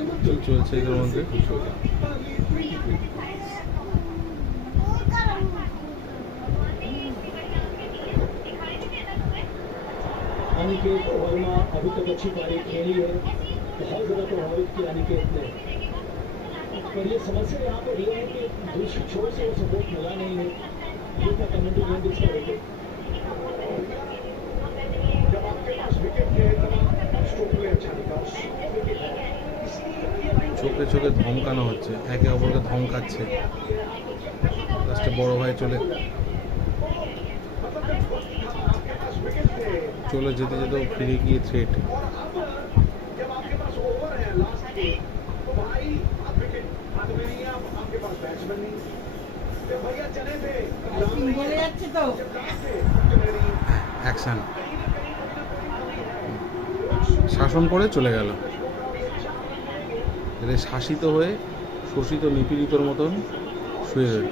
কি চলছে এদের মধ্যে? अनिकेत वर्मा अभी तक अच्छी पारी खेली है, बहुत ज्यादा प्रभावित किया अनिकेत ने। पर ये समस्या यहाँ पर ये है कि दूसरी छोर से वो सपोर्ट मिला नहीं है। ये था कमेंट्री गेंद इसका विकेट। जब आपके पास विकेट है तब आप स्ट्रोक पे अच्छा निकाल চোখে চোখে ধমকানো হচ্ছে, একে অপরকে ধমকাচ্ছে। লাস্টে বড় ভাই চলে যেতে যেতেও ফিরে গিয়ে থ্রেট। जब आपके पास ओवर है लास्ट के तो भाई आप विकेट हाथ में नहीं है, आपके पास बैट्समैन नहीं है। तो भैया चले थे बोले যাচ্ছে তো অ্যাকশন শাসন করে চলে গেল। এদের শাসিত হয়ে শোষিত নিপীড়িতর মতন শুয়ে রইল।